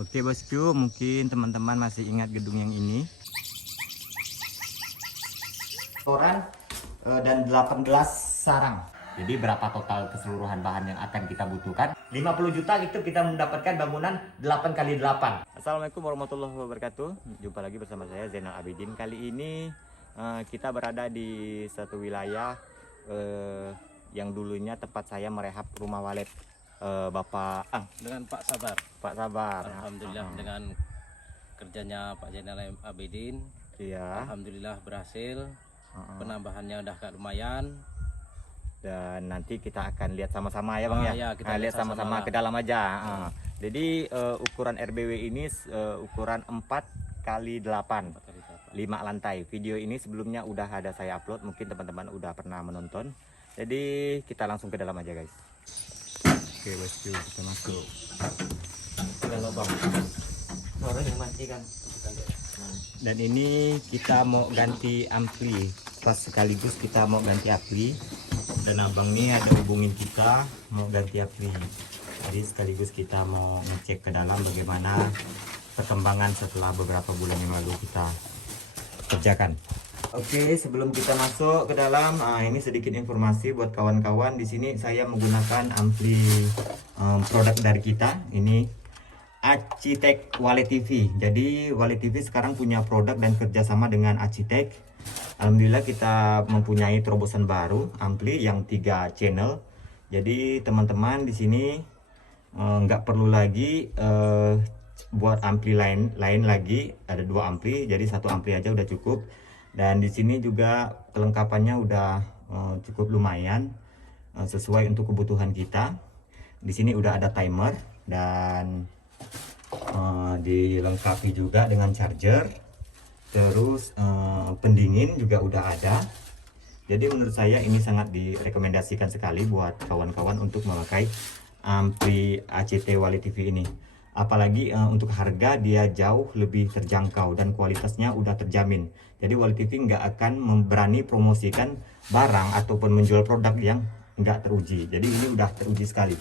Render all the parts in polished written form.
Oke bosku, mungkin teman-teman masih ingat gedung yang ini. Koran dan 18 sarang. Jadi berapa total keseluruhan bahan yang akan kita butuhkan? 50 juta itu kita mendapatkan bangunan 8 kali 8. Assalamualaikum warahmatullahi wabarakatuh. Jumpa lagi bersama saya Zainal Abidin. Kali ini kita berada di satu wilayah yang dulunya tempat saya merehab rumah walet Bapak Ang. Dengan Pak Sabar. Pak Sabar. Alhamdulillah dengan kerjanya Pak Zainal Abidin. Iya. Alhamdulillah berhasil. Penambahannya udah agak lumayan. Dan nanti kita akan lihat sama-sama ya Bang ya. Ya, kita lihat sama-sama ke dalam aja. Jadi ukuran RBW ini ukuran 4 kali 8. 5 lantai. Video ini sebelumnya udah ada saya upload, mungkin teman-teman udah pernah menonton. Jadi kita langsung ke dalam aja guys. Oke bosku, kita masuk. Dengan lubang. Suara yang mati kan. Dan ini kita mau ganti ampli. Pas sekaligus kita mau ganti ampli. Dan abang nih ada hubungin kita mau ganti ampli. Jadi sekaligus kita mau ngecek ke dalam bagaimana perkembangan setelah beberapa bulan yang lalu kita kerjakan. Oke, sebelum kita masuk ke dalam, ini sedikit informasi buat kawan-kawan. Di sini saya menggunakan ampli produk dari kita. Ini Acitek Wallet TV. Jadi Wallet TV sekarang punya produk dan kerjasama dengan Acitek. Alhamdulillah kita mempunyai terobosan baru ampli yang 3 channel. Jadi teman-teman di sini nggak perlu lagi buat ampli lain lagi. Ada 2 ampli, jadi 1 ampli aja udah cukup. Dan di sini juga kelengkapannya udah cukup lumayan sesuai untuk kebutuhan kita. Di sini udah ada timer dan dilengkapi juga dengan charger. Terus pendingin juga udah ada. Jadi menurut saya ini sangat direkomendasikan sekali buat kawan-kawan untuk memakai ampli ACT Wallet TV ini. Apalagi untuk harga dia jauh lebih terjangkau dan kualitasnya udah terjamin. Jadi Wallet TV nggak akan berani promosikan barang ataupun menjual produk yang nggak teruji. Jadi ini udah teruji sekali.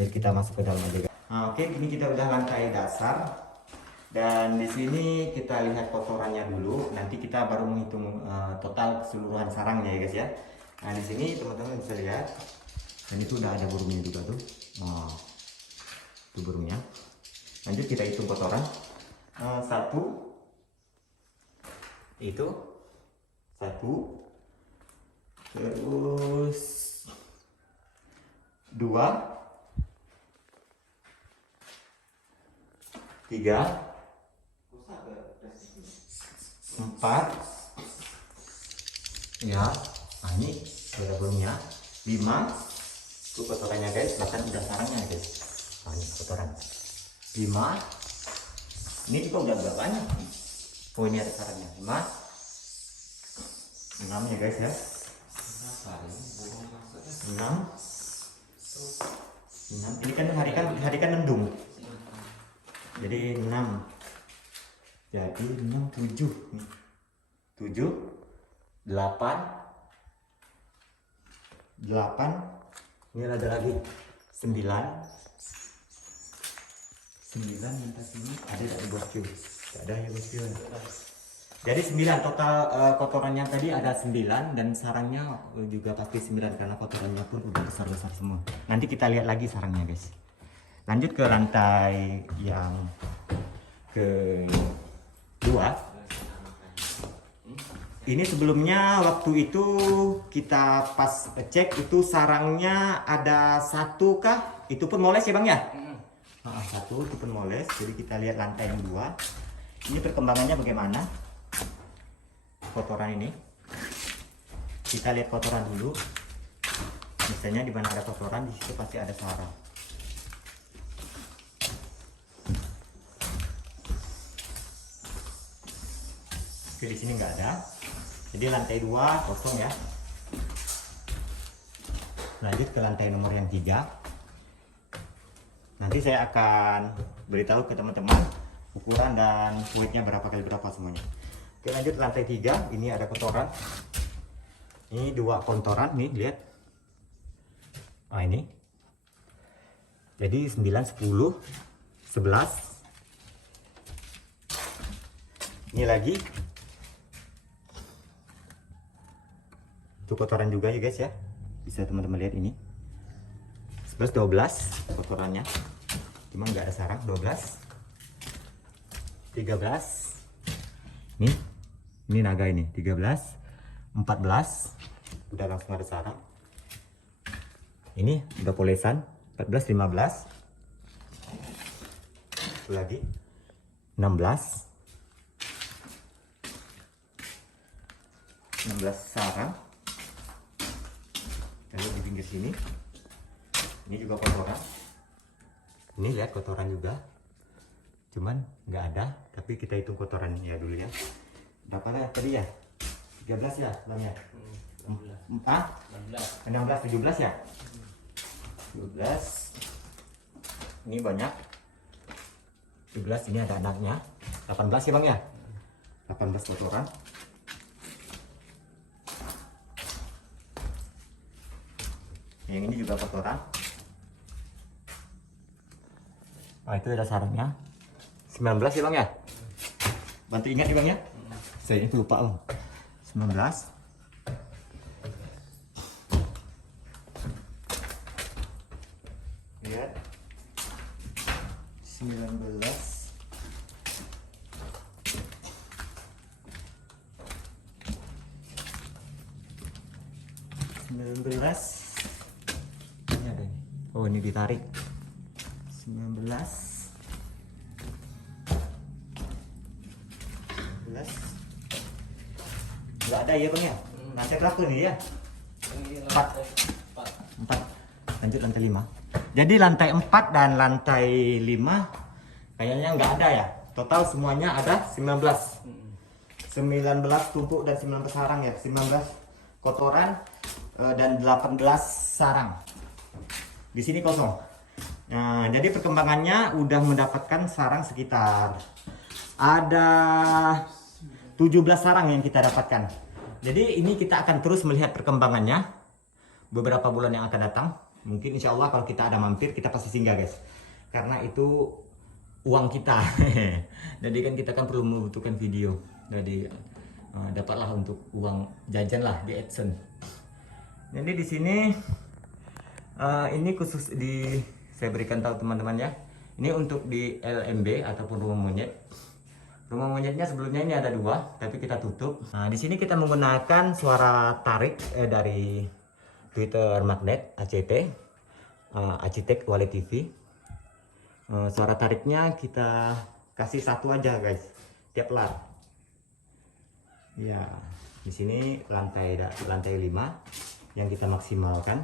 Jadi kita masuk ke dalam aja. Oke, ini kita udah lantai dasar. Dan di sini kita lihat kotorannya dulu. Nanti kita baru menghitung total keseluruhan sarangnya ya guys ya. Nah di sini teman-teman bisa lihat. Dan itu udah ada burungnya juga tuh. Itu burungnya. Lanjut kita hitung kotoran. 1 itu 1, terus 2, 3, 4, ya, ini ada burungnya. 5, itu kotorannya guys, bahkan udah sarangnya guys. Ini kotoran. 5, ini juga udah agak banyak. Oh ini ada sarangnya. 5, 6 ya guys ya. 6, 6. Ini kan hari kan mendung. Jadi 6. Jadi 6, 7 nih. 7, 8, 8. Ini ada lagi 9. 9 minta sini ada dari bosku. Tidak ada ya bosku. Jadi 9 total kotorannya tadi ada 9 dan sarangnya juga pasti 9 karena kotorannya pun udah besar-besar semua. Nanti kita lihat lagi sarangnya guys. Lanjut ke lantai yang kedua. Ini sebelumnya waktu itu kita pas cek itu sarangnya ada 1 kah? Itu pun moles ya Bang ya? 1 itu pun moles. Jadi kita lihat lantai yang 2. Ini perkembangannya bagaimana? Kotoran ini. Kita lihat kotoran dulu. Misalnya di mana ada kotoran di situ pasti ada sarang. Oke, di sini nggak ada. Jadi lantai 2 kosong ya. Lanjut ke lantai nomor yang 3. Nanti saya akan beritahu ke teman-teman ukuran dan weightnya berapa kali berapa semuanya. Oke, lanjut lantai 3. Ini ada kotoran. Ini 2 kotoran nih, lihat. Ini. Jadi 9, 10, 11, Ini lagi. Itu kotoran juga ya guys ya. Bisa teman-teman lihat ini. 11, 12 kotorannya. Cuma nggak ada sarang. 12, 13. Ini naga ini. 13, 14. Udah langsung ada sarang. Ini udah polesan. 14, 15. Itu lagi. 16. 16 sarang. Lalu di pinggir sini. Ini juga kotoran. Ini lihat kotoran juga. Cuman nggak ada. Tapi kita hitung kotoran ya dulu ya. Berapa lah tadi ya? 13 ya Bang ya? 16, 17 ya? 17. Ini banyak. 17 ini ada anaknya. 18 ya Bang ya? 18 kotoran. Yang ini juga kotoran. Oh, itu ada sarangnya. 19 ya Bang ya? Bantu ingat ya Bang ya? Saya itu lupa Bang. 19. Lihat. 19. Ini ada ini. Oh, ini ditarik. 19. 19. Nggak ada ya Bang ya? Lantai berapa nih ya? 4. Lanjut lantai 5. Jadi lantai 4 dan lantai 5 kayaknya nggak ada ya. Total semuanya ada 19. 19 tumpuk dan 19 sarang ya. 19 kotoran dan 18 sarang. Di sini kosong. Nah, jadi perkembangannya udah mendapatkan sarang sekitar ada 17 sarang yang kita dapatkan. Jadi ini kita akan terus melihat perkembangannya beberapa bulan yang akan datang. Mungkin insya Allah kalau kita ada mampir kita pasti singgah guys. Karena itu uang kita. Jadi kan kita kan perlu membutuhkan video. Jadi dapatlah untuk uang jajan lah di AdSense. Jadi di sini ini khusus saya berikan tahu teman-teman ya. Ini untuk di LMB ataupun rumah monyet. Rumah monyetnya sebelumnya ini ada 2, tapi kita tutup. Nah, di sini kita menggunakan suara tarik dari Twitter Magnet ACT, Architect Wallet TV. Suara tariknya kita kasih 1 aja guys, tiap lar. Ya, di sini lantai 5 yang kita maksimalkan.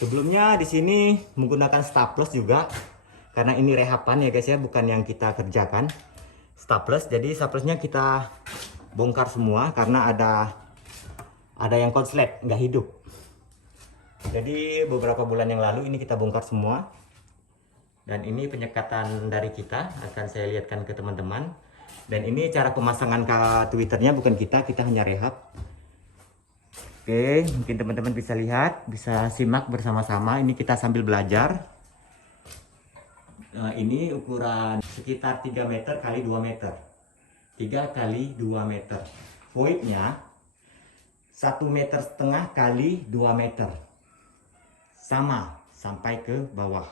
Sebelumnya di sini menggunakan staples juga, karena ini rehapan ya guys ya, bukan yang kita kerjakan. Staples, jadi staplesnya kita bongkar semua karena ada yang konslet nggak hidup. Jadi beberapa bulan yang lalu ini kita bongkar semua. Dan ini penyekatan dari kita, akan saya lihatkan ke teman-teman. Dan ini cara pemasangan ke Twitternya bukan kita hanya rehab. Oke, mungkin teman-teman bisa lihat, bisa simak bersama-sama. Ini kita sambil belajar. Nah, ini ukuran sekitar 3 meter kali 2 meter. 3 kali 2 meter. Voidnya 1,5 meter kali 2 meter. Sama sampai ke bawah.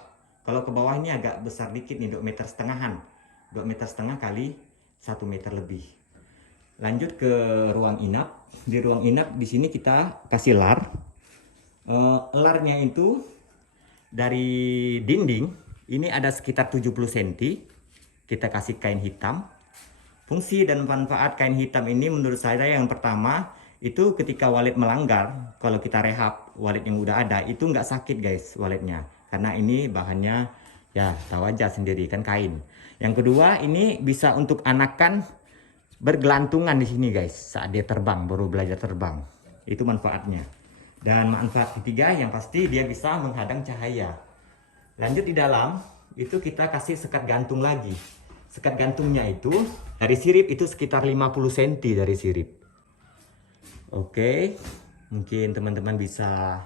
Kalau ke bawah ini agak besar dikit nih, 2,5 meter. 2,5 meter kali 1 meter lebih. Lanjut ke ruang inap. Di ruang inap di sini kita kasih lar. Larnya itu dari dinding ini ada sekitar 70 cm. Kita kasih kain hitam. Fungsi dan manfaat kain hitam ini menurut saya yang pertama itu ketika walet melanggar, kalau kita rehab walet yang udah ada itu nggak sakit guys waletnya, karena ini bahannya ya tahu aja sendiri kan kain. Yang kedua ini bisa untuk anakan bergelantungan di sini guys saat dia terbang, baru belajar terbang, itu manfaatnya. Dan manfaat ketiga yang pasti dia bisa menghadang cahaya. Lanjut di dalam itu kita kasih sekat gantung lagi. Sekat gantungnya itu dari sirip itu sekitar 50 cm dari sirip. Oke, mungkin teman-teman bisa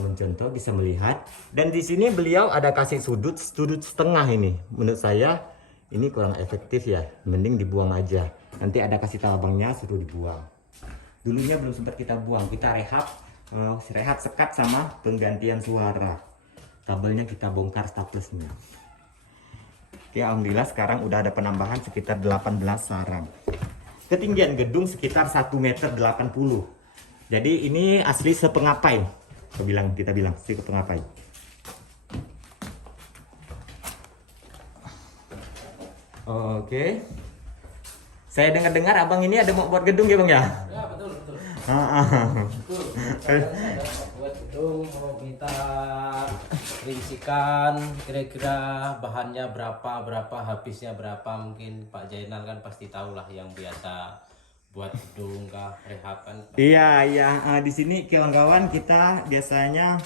mencontoh, bisa melihat. Dan di sini beliau ada kasih sudut setengah ini. Menurut saya ini kurang efektif ya, mending dibuang aja. Nanti ada kasih tahu abangnya suruh dibuang. Dulunya belum sempat kita buang, kita rehat sekat sama penggantian suara. Kabelnya kita bongkar statusnya. Oke, alhamdulillah sekarang udah ada penambahan sekitar 18 sarang. Ketinggian gedung sekitar 1,80 meter. Jadi ini asli sepengapai. Kita bilang sepengapai. Oke. Saya dengar-dengar abang ini ada mau buat gedung ya bang ya? Ya betul betul. Betul. Buat gedung mau kita rincikan kira-kira bahannya berapa habisnya berapa, mungkin Pak Jainal kan pasti tahu lah yang biasa buat gedung kah rehab kan. Iya. Di sini kawan-kawan kita biasanya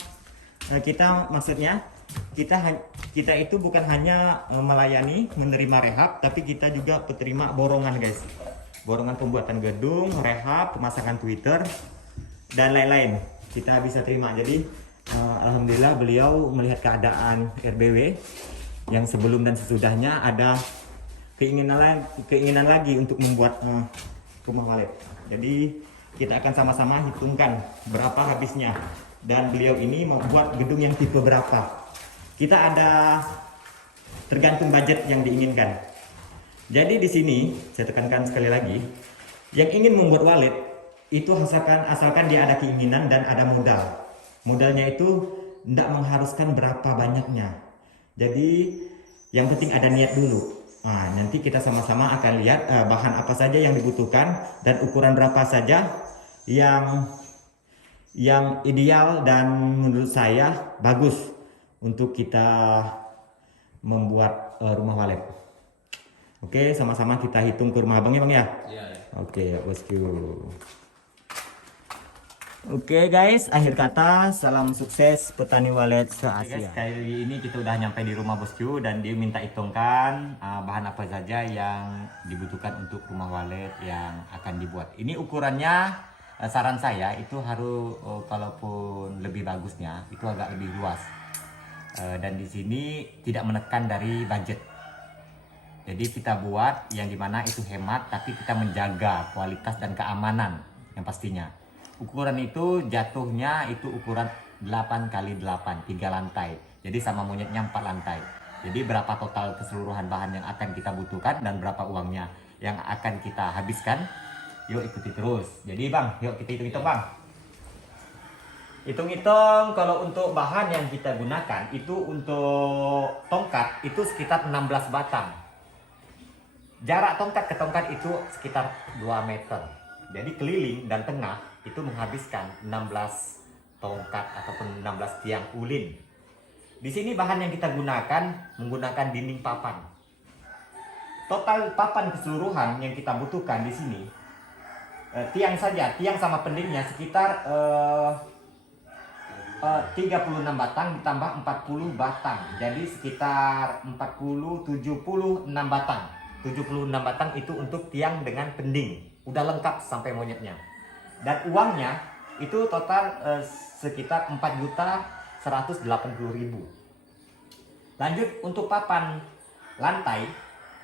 kita itu bukan hanya melayani menerima rehab, tapi kita juga penerima borongan guys. Borongan pembuatan gedung, rehab, pemasangan Twitter dan lain-lain kita bisa terima. Jadi alhamdulillah beliau melihat keadaan RBW yang sebelum dan sesudahnya ada keinginan lagi untuk membuat rumah walet. Jadi kita akan sama-sama hitungkan berapa habisnya, dan beliau ini membuat gedung yang tipe berapa. Kita ada tergantung budget yang diinginkan. Jadi di sini saya tekankan sekali lagi, yang ingin membuat walet itu asalkan dia ada keinginan dan ada modal. Modalnya itu tidak mengharuskan berapa banyaknya. Jadi yang penting ada niat dulu. Nah, nanti kita sama-sama akan lihat bahan apa saja yang dibutuhkan dan ukuran berapa saja yang ideal dan menurut saya bagus untuk kita membuat rumah walet. Oke, sama-sama kita hitung ke rumah abangnya bang ya. Iya. Oke, bosku. Oke guys, akhir kata salam sukses petani walet se-Asia. Kali ini kita udah nyampe di rumah bosku dan dia minta hitungkan bahan apa saja yang dibutuhkan untuk rumah walet yang akan dibuat. Ini ukurannya saran saya itu harus kalaupun lebih bagusnya itu agak lebih luas. Dan di sini tidak menekan dari budget. Jadi kita buat yang dimana itu hemat tapi kita menjaga kualitas dan keamanan yang pastinya. Ukuran itu jatuhnya itu ukuran 8x8, 3 lantai. Jadi sama monyetnya 4 lantai. Jadi berapa total keseluruhan bahan yang akan kita butuhkan dan berapa uangnya yang akan kita habiskan. Yuk ikuti terus. Jadi bang, yuk kita hitung-hitung bang. Hitung-hitung kalau untuk bahan yang kita gunakan itu untuk tongkat itu sekitar 16 batang. Jarak tongkat ke tongkat itu sekitar 2 meter. Jadi keliling dan tengah itu menghabiskan 16 tongkat ataupun 16 tiang ulin. Di sini bahan yang kita gunakan menggunakan dinding papan. Total papan keseluruhan yang kita butuhkan di sini tiang saja, tiang sama pendingnya sekitar 36 batang ditambah 40 batang. Jadi sekitar 76 batang. 76 batang itu untuk tiang dengan pending. Udah lengkap sampai monyetnya. Dan uangnya itu total sekitar 4.180.000. Lanjut untuk papan lantai.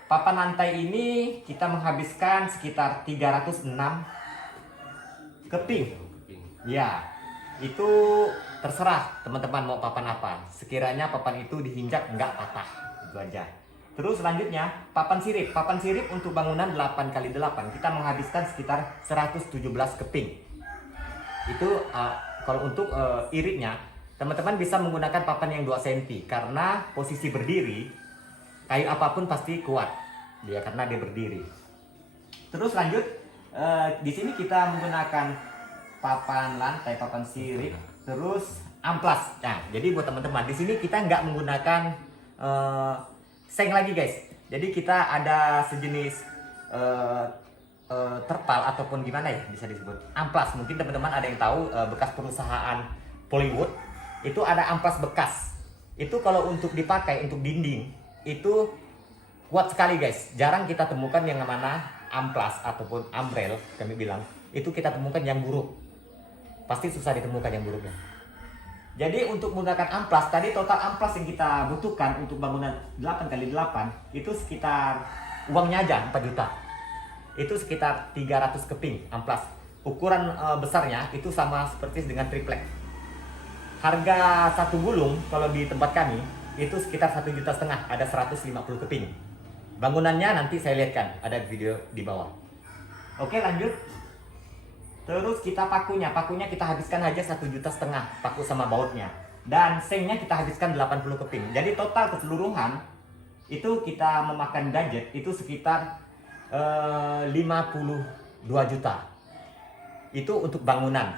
Papan lantai ini kita menghabiskan sekitar 306 keping. Ya, itu terserah teman-teman mau papan apa. Sekiranya papan itu diinjak nggak patah. Itu aja. Terus selanjutnya papan sirip. Papan sirip untuk bangunan 8x8 kita menghabiskan sekitar 117 keping. Itu kalau untuk iritnya teman-teman bisa menggunakan papan yang 2 cm karena posisi berdiri kayu apapun pasti kuat dia karena dia berdiri. Terus lanjut di sini kita menggunakan papan lantai, papan sirip, terus amplas. Nah, jadi buat teman-teman di sini kita nggak menggunakan seng lagi guys. Jadi kita ada sejenis terpal ataupun gimana ya bisa disebut amplas. Mungkin teman-teman ada yang tahu bekas perusahaan Pollywood itu ada amplas bekas. Itu kalau untuk dipakai untuk dinding itu kuat sekali guys. Jarang kita temukan yang mana amplas ataupun ambrel kami bilang itu kita temukan yang buruk. Pasti susah ditemukan yang buruknya. Jadi untuk menggunakan amplas, tadi total amplas yang kita butuhkan untuk bangunan 8x8 itu sekitar uangnya aja 4 juta. Itu sekitar 300 keping amplas. Ukuran besarnya itu sama seperti dengan triplek. Harga satu gulung kalau di tempat kami itu sekitar 1,5 juta, ada 150 keping. Bangunannya nanti saya lihatkan, ada video di bawah. Oke, lanjut. Terus kita pakunya kita habiskan aja 1,5 juta paku sama bautnya. Dan sengnya kita habiskan 80 keping. Jadi total keseluruhan itu kita memakan gadget itu sekitar 52 juta. Itu untuk bangunan.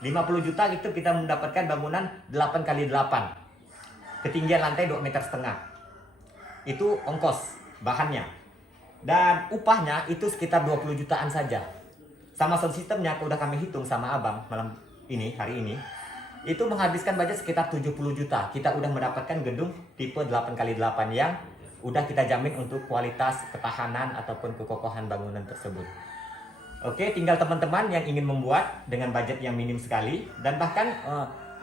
50 juta itu kita mendapatkan bangunan 8x8. Ketinggian lantai 2,5 meter. Itu ongkos bahannya. Dan upahnya itu sekitar 20 jutaan saja. Sama sound systemnya udah kami hitung sama abang hari ini. Itu menghabiskan budget sekitar 70 juta. Kita udah mendapatkan gedung tipe 8x8 yang udah kita jamin untuk kualitas ketahanan ataupun kekokohan bangunan tersebut. Oke, tinggal teman-teman yang ingin membuat dengan budget yang minim sekali. Dan bahkan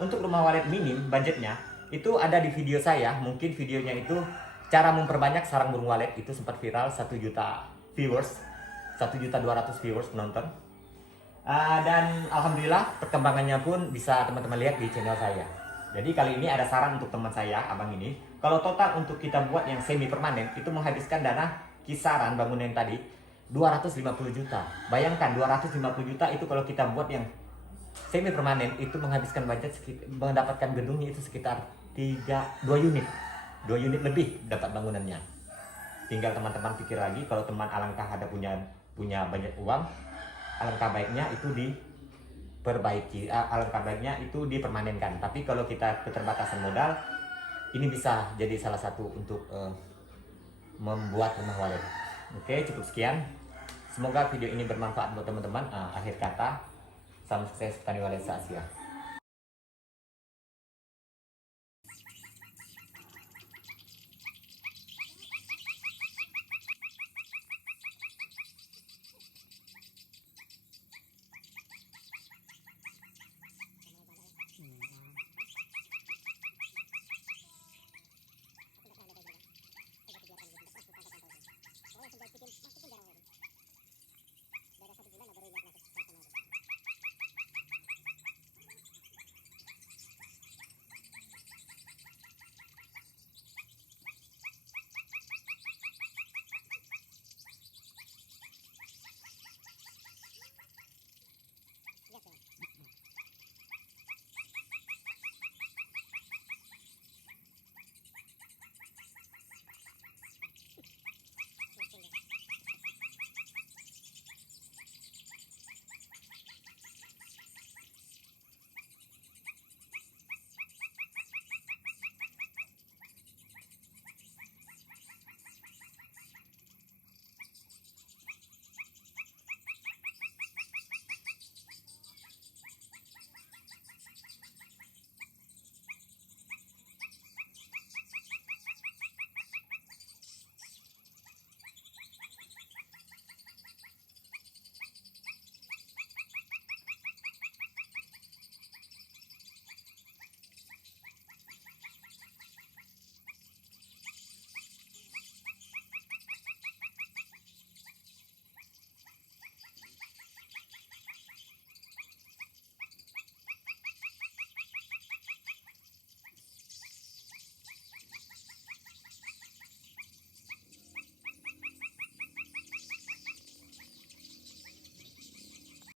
untuk rumah walet minim budgetnya itu ada di video saya. Mungkin videonya itu cara memperbanyak sarang burung walet, itu sempat viral 1 juta viewers, 1.200.000 viewers penonton. Dan alhamdulillah perkembangannya pun bisa teman-teman lihat di channel saya. Jadi kali ini ada saran untuk teman saya, abang ini. Kalau total untuk kita buat yang semi permanen itu menghabiskan dana kisaran bangunan yang tadi 250 juta. Bayangkan 250 juta itu kalau kita buat yang semi permanen itu menghabiskan budget mendapatkan gedungnya itu sekitar 2 unit. 2 unit lebih dapat bangunannya. Tinggal teman-teman pikir lagi, kalau teman alangkah ada punya banyak uang, alangkah baiknya itu diperbaiki, alangkah baiknya itu dipermanenkan. Tapi kalau kita keterbatasan modal, ini bisa jadi salah satu untuk membuat rumah walet. Oke, cukup sekian. Semoga video ini bermanfaat buat teman-teman. Akhir kata, salam sukses petani walet se-Asia.